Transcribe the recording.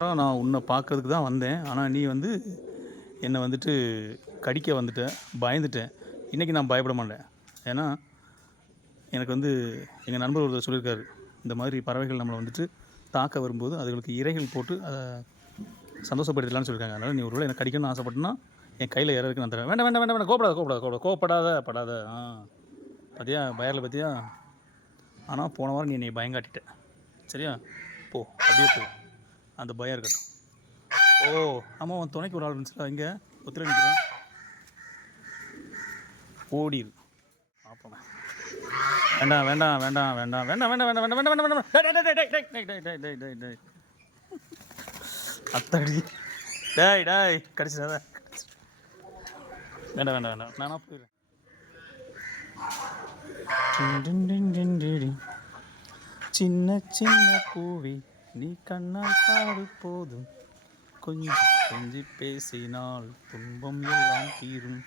நான் உன்னை பார்க்கறதுக்கு தான் வந்தேன். ஆனா நீ வந்து என்ன வந்துட்டு கடிக்க வந்துட்ட. பயந்துட்டேன். இன்னைக்கு நான் பயப்பட மாட்டேன். ஏன்னா, எனக்கு வந்து எங்க நண்பர் ஒருத்தர் சொல்லியிருக்காரு. இந்த மாதிரி பறவைகள் நம்மள வந்துட்டு தாக்க வரும்போது, அதுகளுக்கு இரைகள் போட்டு அத சந்தோஷப்படுத்திடலாம்னு சொல்லியிருக்காங்க. அதனால நீ ஒருவேளை என்ன கடிக்கணும்னு ஆசைப்பட்டன்னா, என் கையில இரை இருக்கு நான் தரேன். வேண்டாம், வேண்டாம், வேண்டாம், வேண்டாம். கோவப்படாத, கோவப்படாத, கோவப்படாத. கோவப்படாத, படாத. பாத்தியா? பயறல பாத்தியா? ஆனா போன வாரம் நீ என்னைய பயங்காட்டிட்ட. சரியா? போ. அப்படியே போ. அந்த பயம் இருக்கட்டும். ஓ! ஆமா உன் துணைக்கு ஒரு ஆள் இருந்துச்சுல்ல எங்க? ஒத்தையில நிக்கிறேன். ஓடிரு. பாப்போமே. வேண்டாம், வேண்டாம், வேண்டாம், வேண்டாம், வேண்டாம், வேண்டாம், வேண்டாம், வேண்டாம், வேண்டாம், வேண்டாம். டேய், டேய், டேய், டேய், டேய், டேய், டேய், டேய், டேய், டேய். அத்தாடி. டேய், டேய், கடிச்சிடாத. வேண்டாம், வேண்டாம், வேண்டாம். நானா போயிடுறேன். சின்ன சின்ன பூவி நீ கண்ணால் பாடு போதும் கொஞ்சி கொஞ்சி பேசினால் துன்பம் எல்லாம் தீரும்